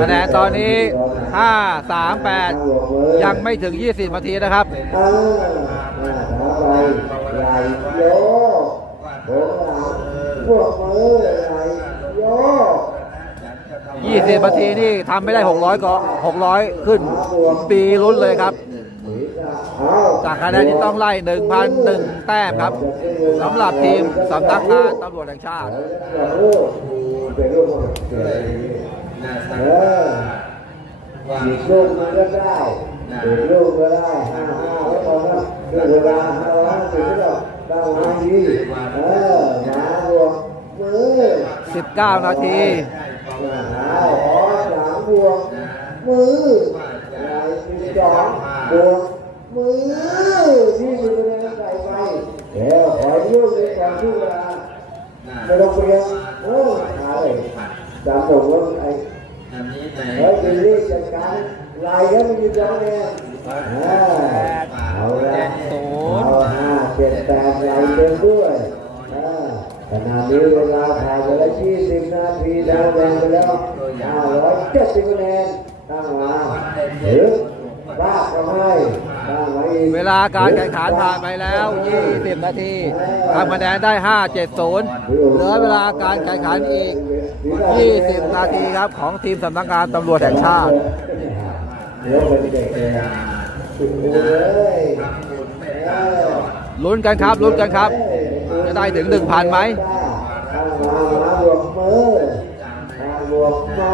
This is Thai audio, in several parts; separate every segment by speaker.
Speaker 1: คะแนนตอนนี้ 5 3 8 ยังไม่ถึง 20นาทีนะครับ
Speaker 2: ยกโค้งหลังพวกมือไหลโยก
Speaker 1: 20นาทีนี่ทำไม่ได้ 600 ก็ 600 ขึ้น ปีลุ้นเลยครับ จากคะแนนที่ต้องไล่1,001แต้มครับสำหรับทีมสำนักงานตำรวจแห่งชาติ
Speaker 2: เออสิกลูกมันก็ได้อีกลูกก็ได้ห้าห้าแล้วพอนะดูเวลาห้าร้อยสิบก็ตั้งมาดีเออหมาบวกมือ
Speaker 1: 19นาที
Speaker 2: เอาอ๋อสามบวกมือไหลสิบสองบวก มือที่มือในใส่ไปเดี๋ยวขอยืมในการที่เวลาไม่ต้องเปลี่ยนเออหาเลยจำผมว่าไอ้เฮ้ยดีรีจัดการลายก็มันอยู่ตรงนี้อ่าเอาละเอาห้าเจ็ดแปดลายเต็มด้วยขณะนี้เวลาผ่านไปแล้วยี่สิบนาทีดาวแดงไปแล้วห้าร้อยเจ็ดสิบคะแนนตั้งมาหรือว่าก็ไม่ตั้งไว้อีก
Speaker 1: เว ลาการแข่งขันผ่านไปแล้ว 20 นาทีทำคะแนนได้ 570 เหลือเวลาการแข่งขันอีก 20 นาทีครับของทีมสำนักงานตำรวจแห่งชาติ
Speaker 2: ลุ้น
Speaker 1: กันครับลุ้นกันครับ จะได้ถึง 1,000ไหม
Speaker 2: ข้างมามาบวกมือข้างบวกมา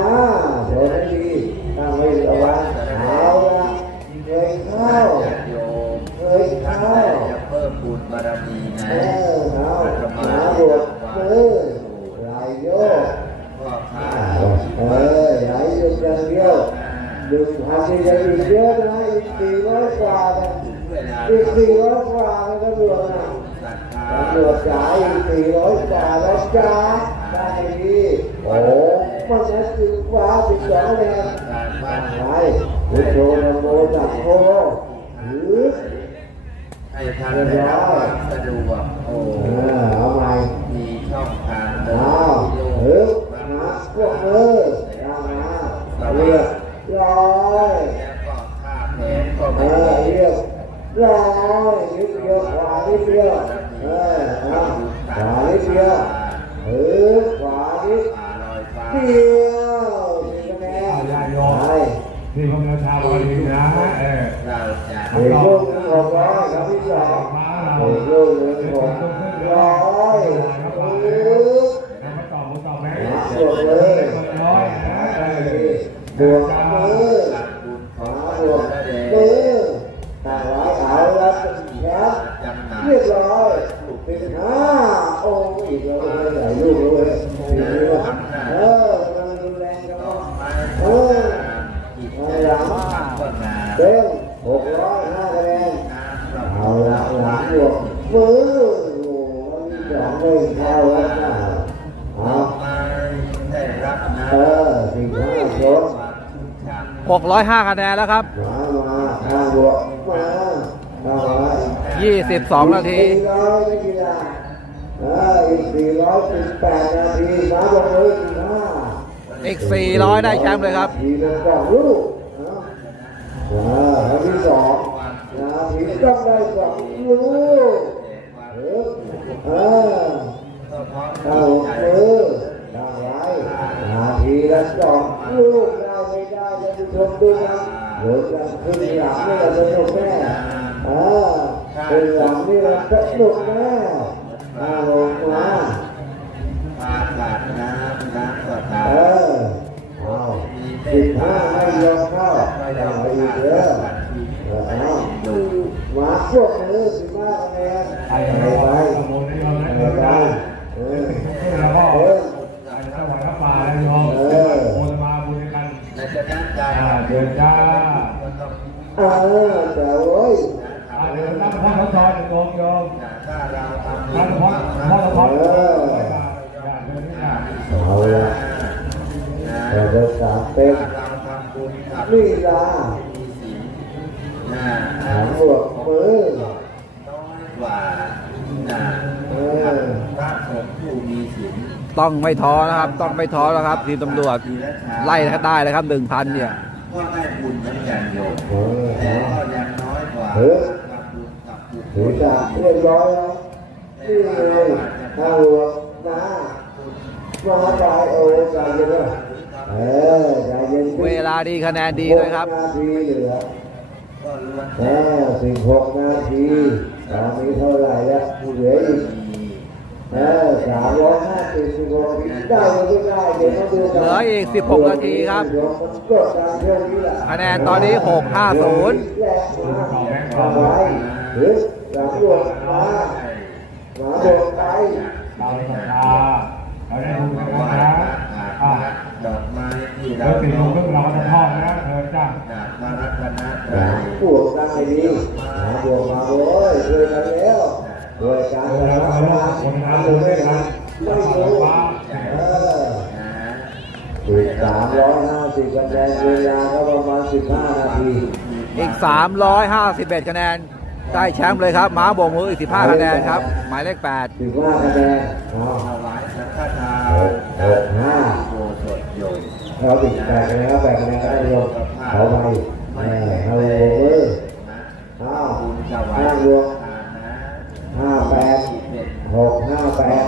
Speaker 2: โดนให้ดีตั้งไว้ระวังเอาละเคยเข้า เคยเข้า
Speaker 3: เพิ่มบุญบารมีไง
Speaker 2: เออเอามาบวกมือไหลโยก
Speaker 3: ก็ข้า
Speaker 2: เออไหลโยกอย่างเดียวหนึ่งพันนี่จะอีกเยอะนะอีกสี่ร้อยกว่า
Speaker 3: เลา
Speaker 2: อีกสี่ร้อยกว่านะตำรวจนะ
Speaker 3: ศรัทธา
Speaker 2: ตำรวจจ๋าอีกสี่ร้อยกว่าแล้วจ้าได้ดีโอ้มันจะสิบกว่าสิบสองเลย
Speaker 3: การบ้าน
Speaker 2: ไปพุทโธนะโมจักโคหรือ
Speaker 3: ให้ท่านได้รับความสะดวกโอ้
Speaker 2: เออเอาใหม่
Speaker 3: มีช่องทางเดิ
Speaker 2: เอา
Speaker 3: น
Speaker 2: หรือมาพวกมือเอามาเรียบร้อย
Speaker 3: แล้วก็ท่าแผนก็
Speaker 2: เอ
Speaker 3: ไม่
Speaker 2: อ
Speaker 3: ดี
Speaker 2: เรียบร้อยนิดเดียวขวานิดเดียวเออเอาขวานิดเดียวหรือขวานิด
Speaker 3: ป่าลอยฟ้า
Speaker 2: เดียวมีคะแนนไป
Speaker 4: ที่ผมเดินทางมาดีนะเออ
Speaker 3: เราจะ
Speaker 2: เด็กลูก หนึ่งหกร้อยครับพี่สองเด็กลูกหนึ่งหกร้อยหรือ
Speaker 4: แล้วมาต่อต่อแม่
Speaker 2: หาบวกเลย
Speaker 4: ร้อยนะเออบ
Speaker 2: วกมือ
Speaker 3: บุญขอ
Speaker 2: หาง
Speaker 3: พ
Speaker 2: บว
Speaker 3: ระ
Speaker 2: ก
Speaker 3: เดช
Speaker 2: มือต่างหลายเอาแล้วครับเรียบร้อยเป็นห้าองค์อีกแล้วหลายลูกเลยทีนี้ว่าเออกำลังรุนแรงกัน
Speaker 3: ต่อ
Speaker 2: เนาะ
Speaker 3: ไป
Speaker 2: เออ
Speaker 3: อีกหลังก็นา
Speaker 2: เต็มหกร้อยห้าคะแนน เอาละหลังบวกมือโอ้มันสองไม่เข้าแล้วนะเอา
Speaker 3: ได้รับนะ
Speaker 2: เออสี่ห้าชน
Speaker 1: 605คะแนนแล้วครับ
Speaker 2: มาห้างบวกมาเข้ามา
Speaker 1: 22 นาที
Speaker 2: สี่ร้อยไม่กี่นาเอออีกสี่ร้อยสิบแปดนาทีมาบวกมือสี่ห้า
Speaker 1: อีก 400 ได้แชมป์เลยครับ
Speaker 2: ทีละสองนะอ่าครั้งที่สองนาทีต้องได้สองลูกเออเออเข้ามือได้ไว้นาทีละสองลูก จะดูชมดูนะเหลือกันขึ้นหลังนี่เราสนุกแน่อ่าขึ้นหลังนี่เราสนุกแน่มาลงมา
Speaker 3: ปาศาสน้ำน้ำก็ตา
Speaker 2: เออเอาสิบห้าไม่ยอมเข้าได้ไปอีกเยอเอามาพวกมือสิบห้าคะแนน
Speaker 4: ไอ้
Speaker 2: ไป
Speaker 4: เรา
Speaker 2: ไป
Speaker 4: ผมนี่เรา
Speaker 2: ไป
Speaker 4: ไม่
Speaker 2: ไป
Speaker 4: ได้
Speaker 2: เออ
Speaker 4: เราก็
Speaker 2: เออ
Speaker 4: ไอ้สวรรค์ป่าอะไรยอมคนมาบุญกัน
Speaker 3: ในฉะนั้นกา
Speaker 4: อ่ารเดินจ้า
Speaker 3: ก็ต้อง
Speaker 2: เออแต่โอ้ย
Speaker 4: อ่าเดินนั่งพ่อเขาซอยโยมโยม
Speaker 3: ถ้าเราทำ
Speaker 4: นั่งพ่อพ่อเขาซอยเดินนี่ค่ะเดินนี่ค่ะ
Speaker 2: เอาละแต่ภาษาเต็ม
Speaker 3: ถ้าเราทำบุญกับ
Speaker 2: ลีลา
Speaker 3: มีศีลนะ
Speaker 2: หางบวกมือ
Speaker 3: น้อยกว่านะพระสงฆ์ผู้มีศีล
Speaker 1: ต้องไม่ท้อนะครับ ต้องไม่ท้อแล้วครับ ทีมตำรวจไล่ก็ได้เลยครับหนึ่งพันเนี่ย
Speaker 3: ก็ได้บุญเหมือนกันโยม
Speaker 2: เออ
Speaker 3: แต่ก็ยังน้อยกว่า
Speaker 2: เออ
Speaker 3: กับบุญกับบุญ
Speaker 2: ถือจับเรียบร้อยแล้วนี่เลยถ้าหัวมามาไปโอ้ใจเย็นเลยเออใจเย็น
Speaker 1: เวลาดีคะแนนดีด้วยครับ
Speaker 2: นาทีเหลือ
Speaker 3: ก็ล้วน
Speaker 2: แค่สิบหกนาทีตอนนี้เท่าไหร่แล้วเหลืออีก เออสามร้อยห้าสิบสิบหกได้หรือไม่ได้เดี๋ยวมาดูกัน
Speaker 1: เหลืออีก 16 นาทีครับ
Speaker 2: เดี๋ยวมันกดการเท่านี้แหละ
Speaker 1: คะแนนตอนนี้650
Speaker 2: แลกมาทำไว้หรือหลังบวกมาหมาบวกไป
Speaker 4: เราศรัทธาเราได้ดูกัน
Speaker 3: ไหว้
Speaker 4: นะ
Speaker 3: พระ
Speaker 4: อะ
Speaker 3: ดอกไม้ที่
Speaker 4: แล้
Speaker 3: เรา
Speaker 4: วสี่โมงครึ่งเราก็จะทอดนะเธอจ้า
Speaker 3: ดาบพระรัตนต
Speaker 2: ห
Speaker 3: รั
Speaker 2: ลั
Speaker 3: ย
Speaker 2: งบวกกันให้ดีหมาบวกมาโว้ยช่วยกันแล้ว ด้วยการ
Speaker 4: โอ้
Speaker 2: ช
Speaker 4: แล้ว
Speaker 2: นะ
Speaker 4: ก็
Speaker 2: มา
Speaker 4: คนงาน
Speaker 2: ทำ
Speaker 4: ดู
Speaker 2: หรือ
Speaker 4: ด้ว
Speaker 2: ไม่
Speaker 4: ยนะ
Speaker 2: ทำไม่รู้
Speaker 4: ฟ้า
Speaker 2: เออ
Speaker 3: นะ
Speaker 2: อีกสามร้อยห้าสิบคะแนนเวลาก็ประมาณสิบห้านาที
Speaker 1: อีก351คะแนนได้แชมป์เลยครับม้าโบกมืออีก15คะแนนครับ หมายเลข8
Speaker 2: สิบห้าคะแนนเอา
Speaker 3: ถวายสังฆทาน
Speaker 2: หกหกห้า
Speaker 3: โบสถโยม
Speaker 2: เราติดแปดคะแนนครับแปดคะแนนก็ได้รวมเขาไปเออเอาเลยเว้ย
Speaker 3: นะ
Speaker 2: อ้าว
Speaker 3: บุญถวาย
Speaker 2: ห้า
Speaker 3: สัง
Speaker 2: รวม
Speaker 3: ฆทานนะ
Speaker 2: ห้าแปด
Speaker 3: ที่เป็น
Speaker 2: หกห้าแปด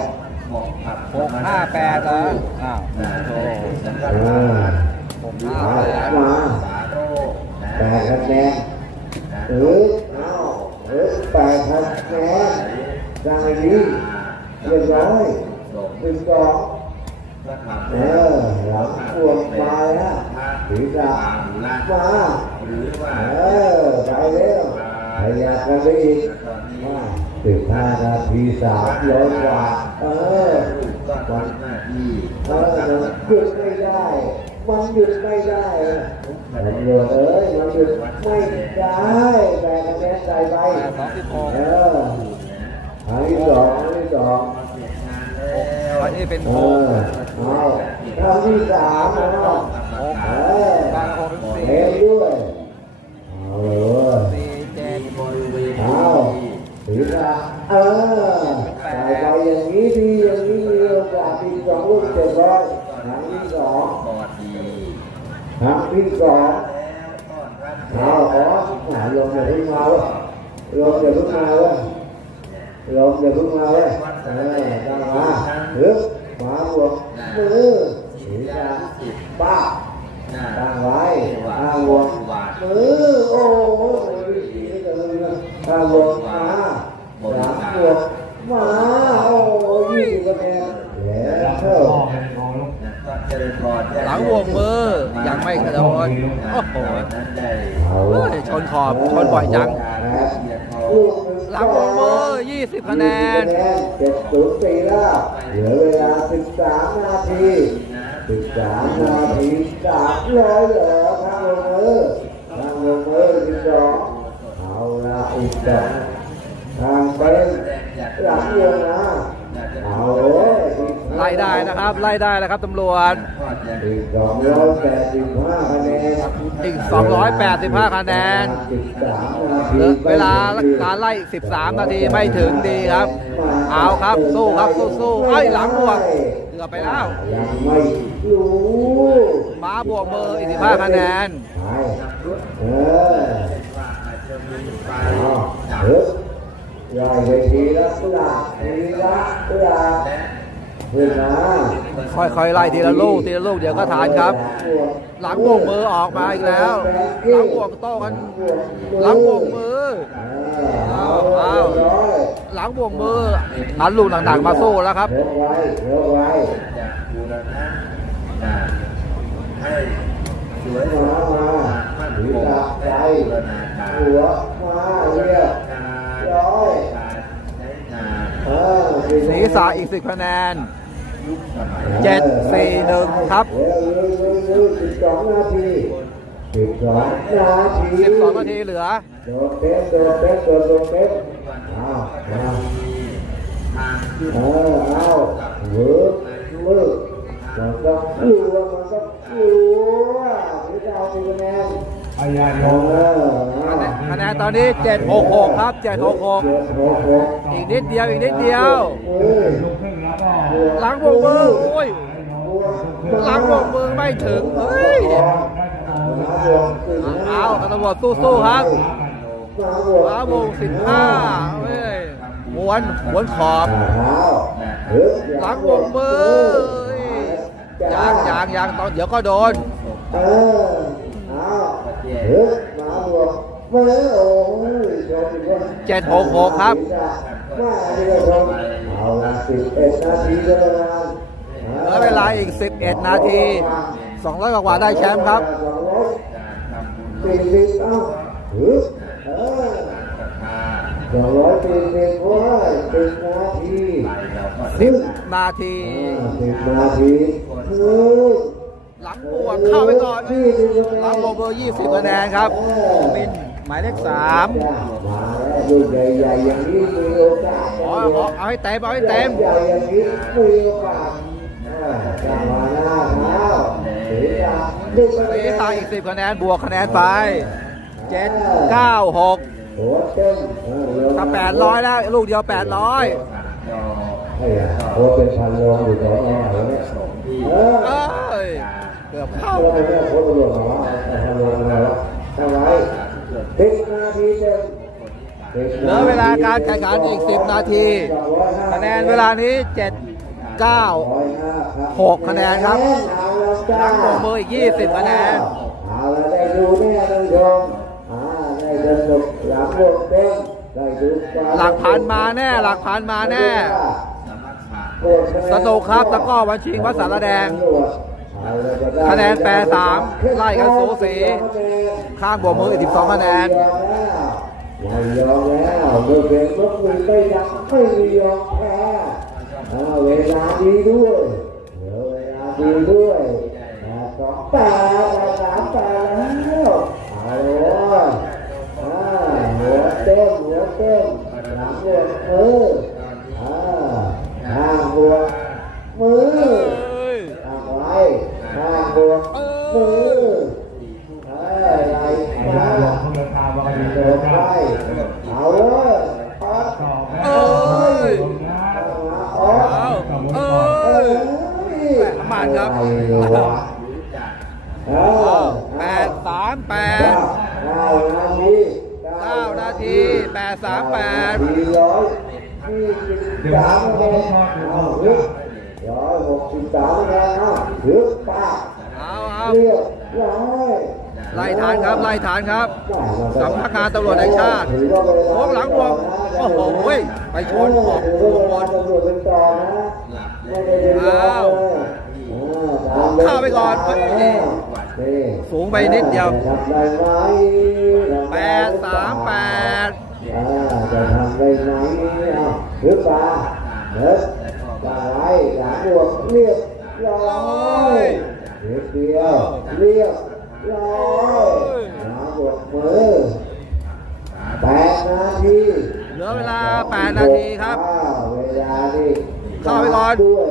Speaker 3: หมอกผัก
Speaker 1: 658เหรออ้าว
Speaker 3: นะ
Speaker 1: โอ้
Speaker 3: สังฆ
Speaker 2: เอ
Speaker 3: ทา
Speaker 2: อน
Speaker 3: ห
Speaker 2: เอา
Speaker 3: รือ
Speaker 2: มา
Speaker 3: สาโรคนะ
Speaker 2: แปดคะแนน
Speaker 3: นะ
Speaker 2: หรือเอาหรือแปดคะแนนได้ดีเรียบร้อย
Speaker 3: สงฆ์
Speaker 2: หนึ่งสอง
Speaker 3: พระธรรม
Speaker 2: เออหลังพวงมาแล้วศีรษะมา
Speaker 3: หรือว่า
Speaker 2: เออไปแล้วพยายากันไปอีก สิบห้านาทีสามร้อยกว่า เออ
Speaker 3: ลูกก็ทำหน้าที่
Speaker 2: เออมันหยุดไม่ได้ มันหยุดไม่ได้ตำรวจเอ้ยมันหยุดไม่ได้แต่คะแนนใจไปเออครั้งที่สองครั้งที่สอง
Speaker 3: เสร็จงานแล้ว
Speaker 1: วันนี้เป็น
Speaker 2: เอ
Speaker 1: โค้
Speaker 2: อเอาครั้งที่สามเอาเออ
Speaker 1: เป็น
Speaker 2: เอ็มด้วย ศีรษะเออใส่ไปอย่างนี้ดีอย่างนี้มีโอกาสทีสองลูกเจ็ดร้อยครั้งที่สอง
Speaker 3: บอดี
Speaker 2: ครั้งที่สอง
Speaker 3: แล้วต้อนรับ
Speaker 2: เอาอ๋อหาลมอย่าเพิ่งมาเว้ยลมอย่าเพิ่งมาเว้ยลมอย่าเพิ่งมาเว้ยเออตั้งมาฮึบมาบวกมือศีรษะป้า
Speaker 3: หน้า
Speaker 2: ตั้งไว้ตั้งบวกมือโอ้โหตั้งบวกมาสาม บวกมาโอ้ยี่สิบคะแนนแล้ว
Speaker 4: เท่า
Speaker 1: หลังวงมือยังไม่กระโดดโอ้โห
Speaker 3: นั้นได้
Speaker 2: เอา
Speaker 1: เฮ้
Speaker 2: ละ
Speaker 1: ยชนขอบชนบ่อยจังหลังวงมือ20คะแนน
Speaker 2: เจ็ดศูนย์สี่แล้วเหลือเวลาสิบสามนาทีสิบสามนาทีสามร้อยเหรอทางลงมือทางลงมือสิบสองเอาละอีกสองทางเป็ นหลังวงนะเอาเลย
Speaker 1: ไล่ได้นะครับไล่ได้นะครับตำรวจ
Speaker 3: อี
Speaker 2: กสองร้อยแปดสิบห้าคะแนน
Speaker 1: อีก285คะแนน
Speaker 2: สิบสามนาที
Speaker 1: เหลือเวลาการไล่13นาทีไม่ถึงดีครับ เอาครับสู้ครับสู้สู้ๆเอ้ยหลังบวกเกือบไปแล้ว
Speaker 2: ม้า
Speaker 1: บวกมืออีก15คะแนน
Speaker 2: ไปเออ
Speaker 3: ว่าอาจจะมีไป
Speaker 2: เอา
Speaker 3: จับ
Speaker 2: เฮ้ยใหญ่ไปทีละตุลาทีละตุลา
Speaker 3: และ
Speaker 2: เพื่อนนะ
Speaker 1: ค่อยๆไล่ทีละลูกทีละลูกเดี๋ยวก็ทานครับ หลังบวกมือออกมาอีกแล้ว หลังบวกโต้กัน หลังบวกมือ
Speaker 2: เอา
Speaker 1: เอา
Speaker 2: เอาร้อย
Speaker 1: หลังบวกมือหันลูกหนักๆมาสู้แล้วครับ
Speaker 2: เร็วไว้เร็วไว้
Speaker 3: จะบูรณะนะให้สวยง
Speaker 2: มาา
Speaker 3: ม
Speaker 2: มา
Speaker 3: มั่น
Speaker 2: ศีร
Speaker 3: คง
Speaker 2: ษะใจ
Speaker 3: และบูรณาการ
Speaker 2: หัวมาเรียบ
Speaker 3: การ
Speaker 2: ร้ อย
Speaker 3: การใช้งาน
Speaker 2: เออ
Speaker 1: ศีรษะอีก10คะแนน
Speaker 3: ยุคสมัย
Speaker 1: เจ็ดสี่หนึ่งครับ
Speaker 2: เร็วเร็วเร็วเร็วสิบสองนาทีสิบสองนาที
Speaker 1: 12นาทีเหลือ
Speaker 2: โดดเต็มโดดเต็มโดดโดดเต็มเอาเอา
Speaker 3: ทางขึ้น
Speaker 2: เออเอาเวิร์กเวิร์กมันต้องกลัวมันต้องกลัวที่จะเอาสี่คะแนน
Speaker 4: พยาโย
Speaker 1: คะแนนตอนนี้ 766 ครับ 766
Speaker 2: เจ็ดหกหก
Speaker 1: อีกนิดเดียว อีกนิดเดียว หลังวงมือ โอ้ย หลังวงมือไม่ถึง เฮ้ย
Speaker 2: หาวกสี่ห้า
Speaker 1: เอาตำรวจสู้ๆครับ
Speaker 2: หาบวก
Speaker 1: ฟ้าโมงสิบห้าเว้ยม้วนม้วนขอบ หลังวงมือเฮ้ยยางยางยางตอนเดี๋ยวก็โดน
Speaker 2: เออเอาฮึบมาบวกมาเลยโอ้ยโดนอีกแล้ว
Speaker 1: เจ็ดหกหกครับ
Speaker 2: มาดีกว่าผมเอาละสิบเอ็ดนาทีเท่านั้น
Speaker 1: เหลือเวลาอีก 11 นาที 200 กว่าๆได้แชมป์ครับ
Speaker 2: สองร้อยสี่สิบเอ้าฮึบเออสองร้อยสี่สิบโอ้ยสิบนาทีฮึบ
Speaker 1: 10นาที
Speaker 2: สิบนาทีฮึบ
Speaker 1: หลังบวกเข้าไปก่อนหลังบวกเบอร์20คะแนนครับมินหมายเลข3
Speaker 2: มาแล้วลูกใหญ่ๆอย่างนี้มีโอกาส
Speaker 1: อ๋อเอาเอาให้เต็มเอาให้เต็ม
Speaker 2: ใหญ่อย่างนี้มีโอกาสอ่ากลับมาหน้าเท้าสีตาดึงไป
Speaker 1: สีตาอีก10คะแนนบวกคะแนนไป7 9 6
Speaker 2: หัวเต็มเออ
Speaker 1: ถ้า800แล้วลูกเดียว800
Speaker 2: ไอ้อะโอ้เป็นพันโลอยู่ตรงนี้เหรอเนี่ยเออ
Speaker 1: เอ้ยเกือบเข้า
Speaker 2: เอาอะไรเนี่ยโคตรตำรวจมาว่าแลอะไรวทำไมสิบนาทีเต็ม
Speaker 1: เหลือเวลาการแข่งขันอีก 10 นาทีคะแนนเวลานี้ 7 9หกคะแนนครับหลังบวกมืออีก 20 คะแนน
Speaker 2: เอาละได้ดูแน่ท่านผู้ชมได้สนุกหลังวกเต็มได้ดูความ
Speaker 1: หลักพันมาแน่ หลักพันมาแน่ สนุกครับตะก้อวันชิงวัดสารแดง คะแนนแปรสามไล่กันสูสี ข้างบวกมืออีก12คะแนน
Speaker 2: ไม่ยอมแล้วเมื่อเป็นรถมือไม่ยังไม่ยอมแพ้เวลาดีด้วยเวลาดีด้วยสองแปดสามแปดแล้วเอาเลยอ่าหัวเต้มหัวเต้มหลังหัวเออห้าหัวมือ ทางบวกมือเอ้ยไหลมาเดินไปเอาเลยปัด
Speaker 1: เอ้ย
Speaker 2: ออก
Speaker 1: เอาเอ้
Speaker 2: เอ้
Speaker 1: ย
Speaker 2: ย
Speaker 1: แปะน้ำมันครับ
Speaker 2: เออ
Speaker 1: แปดสามแปด
Speaker 2: เก้านาที
Speaker 1: เก้านาทีแปดสามแปด
Speaker 2: สี่ร้อยยี่สิบสามคะแนนเอาลึกร้อยหกสิบสามคะแนนเอาลึกป้า
Speaker 1: เอาเอา
Speaker 2: เรียบร้อย
Speaker 1: ไล่ฐานครับไล่ฐานครับสำนักงานตำรวจแห่งชาติโค้งหลังบวกโอ้โหเว้ยไปชนขอบ
Speaker 2: ถือ
Speaker 1: ว
Speaker 2: ว่าง
Speaker 1: บ
Speaker 2: เวลานตำรวจเป็นต่อนะไม่ได้เป็นรองเลยอ่าตม
Speaker 1: เข้าไปก่อนเฮ้ย
Speaker 2: นี่
Speaker 1: สูงไปนิดเดียว
Speaker 2: ทำได้ไหม
Speaker 1: แปดสามแปด
Speaker 2: อ่าจะทำได้ไหมเอาหรือเปล่าเนิร์ดปลาไหลหลังบวกเรียบร้อย เรียบเดียวเรียบร้อยหลังบวกมือแปดนาที
Speaker 1: เหลือเวลา8นาทีครับ
Speaker 2: อ้าวเวลานี่
Speaker 1: เข้าไปก่อน
Speaker 2: ด้วย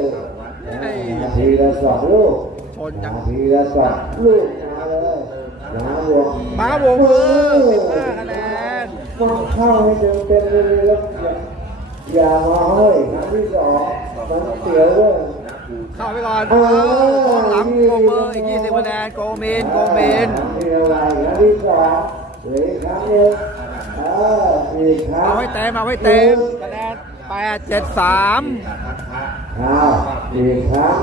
Speaker 1: เฮ้ย
Speaker 2: นาทีละสองลูก
Speaker 1: ชนจัง
Speaker 2: นาทีละสองลูกมาเลยนะบวก
Speaker 1: มาบวกมือ15คะแนน
Speaker 2: มันเข้าให้เต็มเต็มเลยแล้วอย่ามาเฮ้ยครั้งที่สองมันเสียวเลย
Speaker 1: เข้าไปก่อนเอากองหลังโกเบอร์อีก20คะแนนโกเมนโกเมน
Speaker 2: ที่อะไรครั้งที่สองเหลืออีกครั้งหนึงเอออีกครั้ง
Speaker 1: เอาให้เต็มเอาให้เต็มคะแนน8 7 3
Speaker 2: อ้าวอีกครั้ง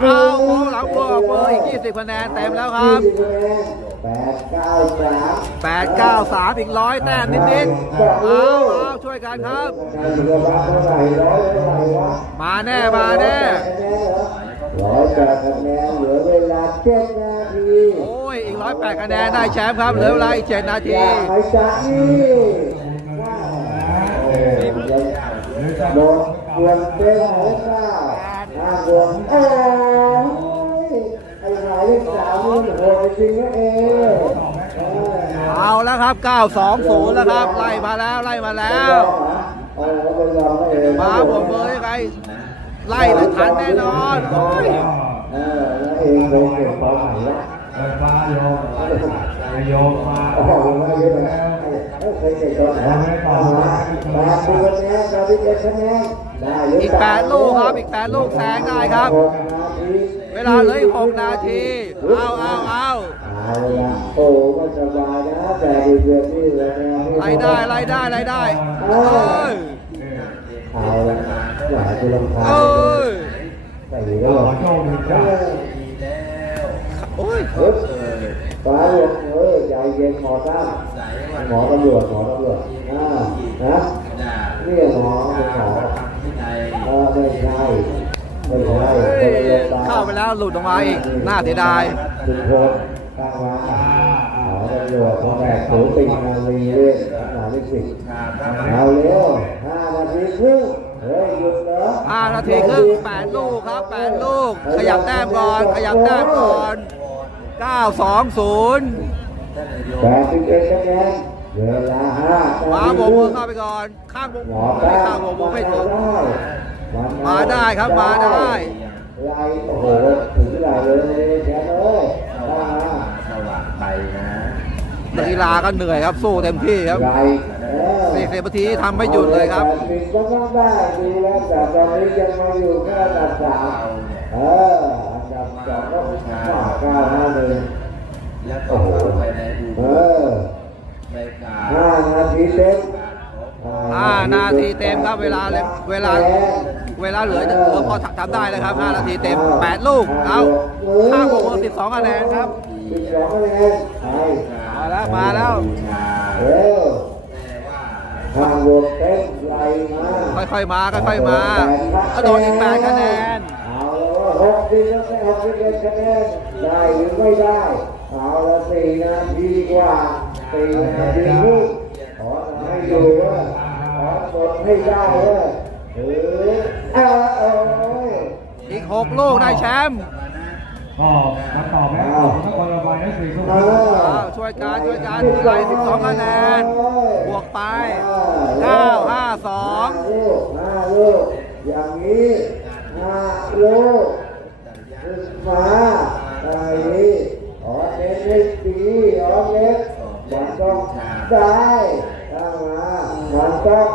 Speaker 1: เอากองหลังโกเบอร์อีก20คะแนนเต็มแล้วครับ
Speaker 2: ยี่สิคะแนนแปดเก้าสาม
Speaker 1: 8 9 3อีกร้อยแต้มนิดๆเอาเอาช่วยกันครับ
Speaker 2: การเหลือบ้านเท่าไหร่ร้อยเท่าไหร่วะ
Speaker 1: มาแน่มาแน่
Speaker 2: ร้อย แปดคะแนนเหลือเวลาเจ็ดนาที
Speaker 1: โอ้ยอีก108คะแนนได้แชมป์ครับเหลือเวลาอีก7นาที
Speaker 2: อย่าไปจากนี่โอ้ยโดนกวนเต้นหายข้าวห้าบวกโอ้ยไอ้หมายเลขสามนี่โหดจริงนะเองเออ
Speaker 1: เอาแล้วครับ 920 แล้วครับ ไล่มาแล้ว ไล่มาแล้ว
Speaker 2: โอ้โหเป็นรองเอง
Speaker 1: มาบวกเบอร์ยังไง ไล่แล้วทันแน่นอนโอ้ย
Speaker 2: เออแล้วเองโดนเก็บเป้าหมายแล้ว
Speaker 4: เปิดฟ้าโยมโยมมา
Speaker 2: โอ้โหมาเยอะนะเคยเก็บตัวไหนมาแปดสิบคะแนนแปดสิบเอ็ดคะแนนแปได้หรือ
Speaker 1: อีก
Speaker 2: เป
Speaker 1: 8ลูกครับ อีก8ลูกแซงได้ครับ
Speaker 2: หกนาที
Speaker 1: เวลาเหลืออีก6นาที เอาเอาเอา
Speaker 2: เอาละโอ้ไม่สบายนะแต่ดูเดือนนี้เลยนะ
Speaker 1: ไล่ได้ไล่ได้ไล่ได้เอ้ย
Speaker 2: เอาละ หลายตัวลงท้าย
Speaker 1: เอ้ย
Speaker 2: ใส่แล้ว
Speaker 4: ขอโชคดีจ้ะ
Speaker 3: ดีแล้ว
Speaker 1: โอ้ย
Speaker 2: เฮ้ย
Speaker 3: เออ
Speaker 2: ฟ้าลงเออใจเย็นหมอตั้ม
Speaker 3: ใส่วัน
Speaker 2: หมอตำรวจหมอตำรวจอ่านะ
Speaker 3: ด่า
Speaker 2: นี่หมอเป็นหมอ
Speaker 3: ทำที่ใด
Speaker 2: เออไม่ใช่ไม่ใช่
Speaker 1: เฮ้ยเข้าไปแล้วหลุดออกมาอีกน่าเสียดาย
Speaker 2: คุณพลตั้งมาหมอตำรวจพอแบกสูตินาลีเล่นขนาดนี้สิ
Speaker 3: ชาพระม
Speaker 2: เอาเร็วห้านาทีครึ่งเฮ้ย หยุดเหรอ
Speaker 1: 5นาทีครึ่ง8ลูกครับ8ลูก ขยับแต้มก่อน ขยับแต้มก่อน9 2 0
Speaker 2: แปดสิบเอ็ดคะแนนเวลาห้า
Speaker 1: มาโบกมือเข้าไปก่อน ข้างโบก
Speaker 2: หม
Speaker 1: มื
Speaker 2: อ
Speaker 1: อไม่
Speaker 2: ตั้
Speaker 1: ข้าง
Speaker 2: ง
Speaker 1: โบกมือไม่ถึง
Speaker 2: ได้
Speaker 1: มาได้ครับมาได้
Speaker 2: ไล่โอ้โหถึงไหลเลยแกเลยตั้งมา
Speaker 3: สว่างไปนะ
Speaker 1: นักกีฬาก็เหนื่อยครับสู้เต็มที่ครับ
Speaker 2: ไล่เออ
Speaker 1: สี่สิบนาทีทำไม่หยุดเลยครับ
Speaker 2: แปดสิบก็ต้องได้ดูแล้วแต่ตอนนี้ยังมาอยู่แค่อันดับสามเอออันดับสองก็มาเก้าห้าหนึ่ง
Speaker 3: แล้วก็เข้าไปในดู
Speaker 2: เออ
Speaker 3: ในการ
Speaker 2: ห้านาทีเต็ม
Speaker 1: ห้านาทีเต็มครับเวลาเลยเวลาเวลาเหลือจะเหลือพอทำได้แล้วครับ5นาทีเต็ม8ลูกเอาข้างโบกมือ12คะแนนครับ
Speaker 2: สิบสองคะแนนไป
Speaker 1: มาแล้วมาแล้ว ค่อยๆมาค่อยๆมากระโดดอีก8คะแนน
Speaker 2: เอาละหกสิบแล้วหกสิบเอ็ดคะแนนได้หรือไม่ได้เอาละสี่นาทีกว่าสี่นาทีครึ่งขอให้ดูว่าขอกดให้ได้ว่าเออเอาเอาเอ้ย
Speaker 1: อีก6ลูกได้แชมป์
Speaker 4: ก็มาต่อแม่ทุกคนระบายให้สี่ทุกค
Speaker 2: เอา
Speaker 4: น
Speaker 1: อ้าวช่วยการช่วยการไล่12คะแนน บวกไป9 5
Speaker 2: ห้า
Speaker 1: 2
Speaker 2: ลูกห้าลูกอย่างนี้ห้าลูกขึ้นมาได้นี้อ๋อเน้นให้ดีอ๋อเน้นมันต้องได้ตั้งมามันต้อง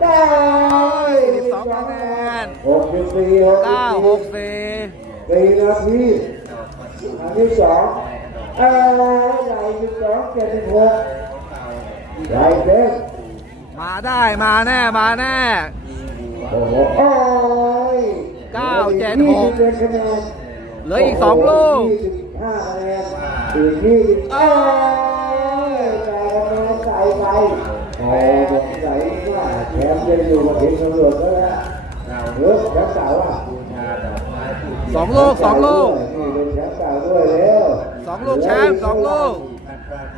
Speaker 2: ได้
Speaker 1: 12คะแนน
Speaker 2: หกสิบสี่หกสิบ
Speaker 1: 9
Speaker 2: สี่
Speaker 1: 6 4
Speaker 2: สี่นาทีอันที่สองเออใหญ่สิบสองเจ็ดสิบหกใหญ่เด็ก
Speaker 1: มาได้มาแน่มาแน่
Speaker 2: โอ้โหโอ้ย
Speaker 1: เก้าเจ็ดหก
Speaker 2: ยี่สิบเอ็ดคะแนน
Speaker 1: เหลืออีก2ลูก
Speaker 2: ยี่สิบห้าคะแนนอีกยี่สิบเอ้ยแต่คะแนนใส่ไปโอ้ผมใส่ว่าแชมป์จะอยู่กับทีมตำรวจแล้วนะ
Speaker 3: เรา
Speaker 2: เออแชมป์เก่าอะ
Speaker 3: บูชาดอกไม้ทูบ
Speaker 1: สองลูกสองลูกสองลูกแชมป์สองลูก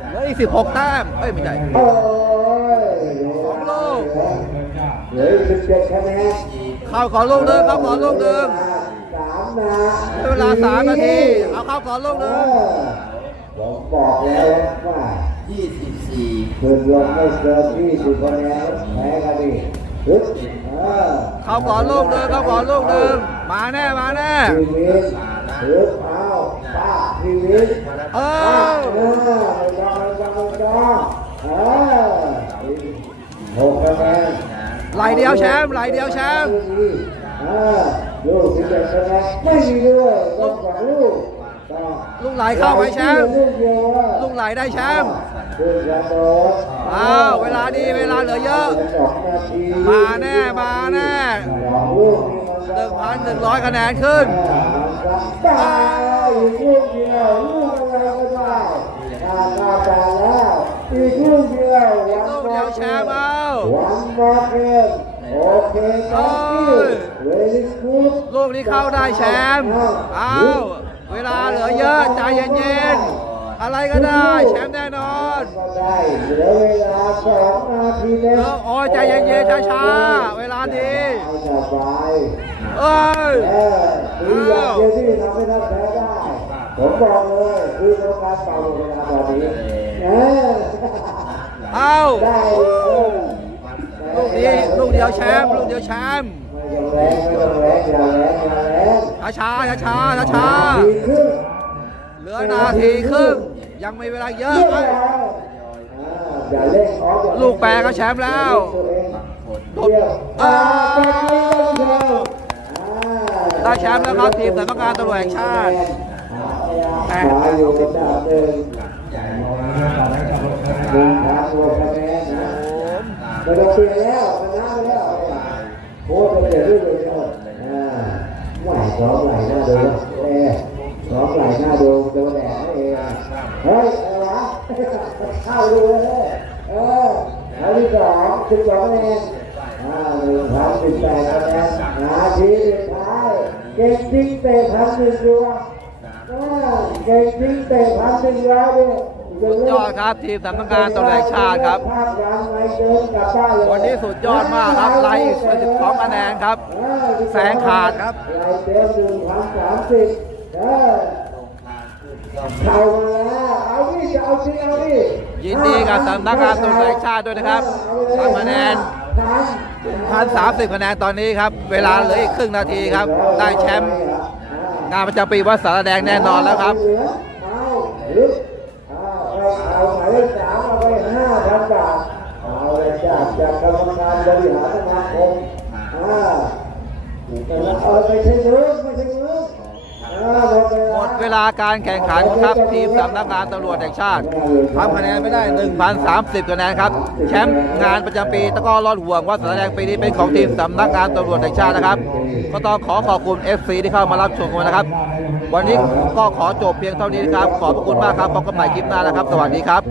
Speaker 1: เหลืออีก16แต้มเอ้ยไม่ใช่สองลูก
Speaker 4: เห
Speaker 2: ลืออีกสิบเจ็ดคะแนน
Speaker 1: เข้าขอลูกหนึงเข้าขอลูกหนึง
Speaker 2: สาม
Speaker 1: เวลา3นาทีเอาเข้าขอลูก
Speaker 2: เอ
Speaker 1: นึง
Speaker 2: อผมบอกแล้วว่า
Speaker 3: ยี่สิบสี่
Speaker 2: เกินลงไม่เกินยี่สิบคะแนนแพ้กันดิ เข้า
Speaker 1: ขอลูกหนึงเข้าขอลูกหนึงมาแน่มาแน่
Speaker 2: ชีวิตฮึดเข้าต
Speaker 1: เอ
Speaker 2: ป้า
Speaker 1: อ
Speaker 2: เออไม่ต้องไม่ต้องไม่ต้องเออหกคะแนน
Speaker 1: ไหลเดียวแชมป์ไหลเดียวแชมป์
Speaker 2: ลูกสิบเอ็ดคะแนนไม่มีด้วยต้องสองลูก
Speaker 1: ลูกไหลเข้าไหมแชมป์
Speaker 2: ลูกเดีย
Speaker 1: ไหลได้แชมป์อ้าวเวลาดีเวลาเหลือเยอะ มาแน่มาแน่ 1,100 คะแนนขึ้น
Speaker 2: อีกลูกเดียวลูกอะไรก็ได้ตาตาตาแล้วอีกลูกเดียว
Speaker 1: อีกลูกเดียวแชมป์เอา
Speaker 2: วันมาเกมโอเคครับเวลิกูด
Speaker 1: ลูกนี้เข้าได้แชมป์เอาเวลาเหลือเยอะใจเย็น อะไรก็ได้แชมป์แน่นอน
Speaker 2: ก็ได้เหลือเวลาสองนาที
Speaker 1: เอ
Speaker 2: เล็ก
Speaker 1: อโอ้ยใจเย็นๆช้าๆเวลาดี
Speaker 2: เอาสบาย
Speaker 1: เอ้ย
Speaker 2: เออคืออย่างเดียวที่ทำให้เราแพ้ได้ผมบอกเลยคือโอกาสเป่าเวลาตอนนี้เออ
Speaker 1: เอา
Speaker 2: ได้เลย
Speaker 1: ลูกนี้ลูกเดียวแชมป์ลูกเดียวแชมป์
Speaker 2: ไม่ต้องแรงไม่ต้องแรงอย่าแรงอย่าแรง
Speaker 1: ช้าๆช้าๆช้า
Speaker 2: ดีขึ้น
Speaker 1: ๆเหลือนาทีครึ่ง ยังมีเวลาเยอะ
Speaker 2: เยี่ยม
Speaker 1: ไป
Speaker 2: แล้วอ่าอย่าเล่นออกอย่าเน
Speaker 1: ลูกแปรก็แชมป์แล้ว
Speaker 2: ตัวเอง
Speaker 3: ค
Speaker 1: โดดอ้าวได้แชมป์แล้วครับทีมสำนักงานตำรวจแห่งชาติ
Speaker 2: มาอยู่ระดับหนึ่ง
Speaker 3: ใหญ่
Speaker 4: เอาเรื่องต่อไปกับรถเลย
Speaker 2: ดูทางตัวคะแนนนะไม่ต้องเปลี่ยนแล้วชนะไปแล้วโค้ชจะเปลี่ยนด้วยเลยครับอ่าไหวสองไหลหน้าดูเอ๊ะสองไหลหน้าดูโดนแดดนั่น เฮ้ยอะไรวะเข้าดูเลยเออเอาที่สองสิบสองคะแนนอ่าหนึ่งพันสิบแปดคะแนนนาทีสุดท้ายเก่งจริงเตะพันหนึ่งดวงอ่าเก่งจริงเตะพันหนึ่งร้อยเนี่ย
Speaker 1: สุดยอดครับทีมสำนักงานตำรวจแห่งชาติครับ วันนี้สุดยอดมากครับไล่12คะแนนครับ แสงขาดครับ
Speaker 2: ไล่ เต็มหนึ่งพันสามสิบเออเข้ามาแล้วเอาดิจะเอาสิเอาดิ
Speaker 1: ยินดีกับสำนักงานตำรวจแห่งชาติด้วยนะครับทำคะแนนพันสามสิบคะแนนตอนนี้ครับ เวลาเหลืออีกครึ่งนาทีครับ ได้แชมป์งานประจำปีวัดสารแดงแน่นอนแล้วครับ
Speaker 2: เอาหรือเอาเอาหมายเลขสามเอาไปห้าพันบาทเอาเลยจากจากกรรมการบริหารสมาคมอ่าเอาไปใช้มือไม่ใช่มืออ่า หมดเวลา
Speaker 1: การแข่งขันครับทีมสำนักงานตำรวจแห่งชาติทำคะแนนไม่ได้ 1,030คะแนนครับ แชมป์งานประจำปีตะก้อรอดห่วงวัดสารแดงปีนี้เป็นของทีมสำนักงานตำรวจแห่งชาตินะครับ ก็ต้องขอขอบคุณ FC ที่เข้ามารับชมกันนะครับ วันนี้ก็ขอจบเพียงเท่านี้นะครับ ขอบพระคุณมากครับพบกันใหม่คลิปหน้านะครับ สวัสดีครับ